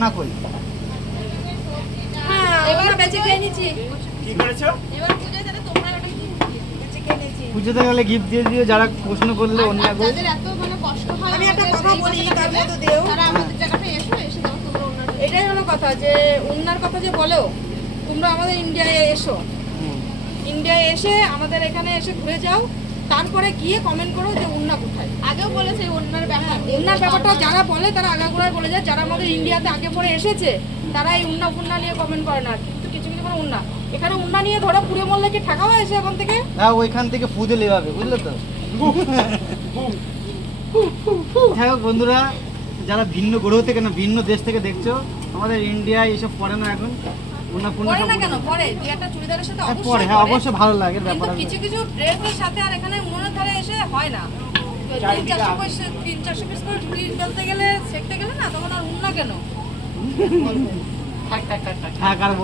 না কই এবার বেঁচে খেয়ে নিচ্ছি। কি করেছো? এবার পূজায় তাহলে তোমরা একটা গিফট দিও। বেঁচে খেয়ে নিচ্ছি। পুজোতে গেলে গিফট দিয়ে দিও যারা প্রশ্ন করলে অন্য কই যাদের এত মানে কষ্ট হয় আমি একটা আমাদের কথা এই বলি, কথাটা তার ভেবে, মধ্যে দেও। তারা আমাদের জায়গাটা এসে দাও তোমরা ওনার। এটাই হলো কথা যে উন্নার কথা যে বলো তোমরা আমাদের ইন্ডিয়ায় এসো, ইন্ডিয়ায় এসে আমাদের এখানে এসে ঘুরে যাও, তারপরে গিয়ে কমেন্ট করো যে উন্না কোথায়। আগেও বলেছে ওনার ব্যাপার। উন্নার ব্যাপারটা যারা বলে তারা আগাগোড়ায় বলে যায়, যারা আমাদের ইন্ডিয়াতে আগে পরে এসেছে তারা এই উন্না ফুন্না নিয়ে কমেন্ট করে না, কিন্তু কিছু কিছু করে উন্না এখানে উন্না নিয়ে ধরো পুড়ে মরলে কি ঠাকা হয়েছে এখন থেকে? হ্যাঁ ওইখান থেকে ফুদে লেভাবে বুঝলে তো। যাই হোক বন্ধুরা, যারা ভিন্ন গ্রহ থেকে না ভিন্ন দেশ থেকে দেখছো, আমাদের ইন্ডিয়ায় এসব পড়ে না এখন উন্না ফুন্না পরে সব না কেন পরে, দুই একটা চুড়িদারের সাথে হ্যাঁ, অবশ্যই পরে, হ্যাঁ পরে। অবশ্যই ভালো লাগে কিন্তু ব্যাপার কিছু কিছু ড্রেসের সাথে আর এখানে উনুনের ধারে এসে হয় না। 300-400 পিস করে ঝুড়ি ফেলতে গেলে, শেখতে গেলে না, তখন আর উন্না কেন? হ্যাঁ কারণ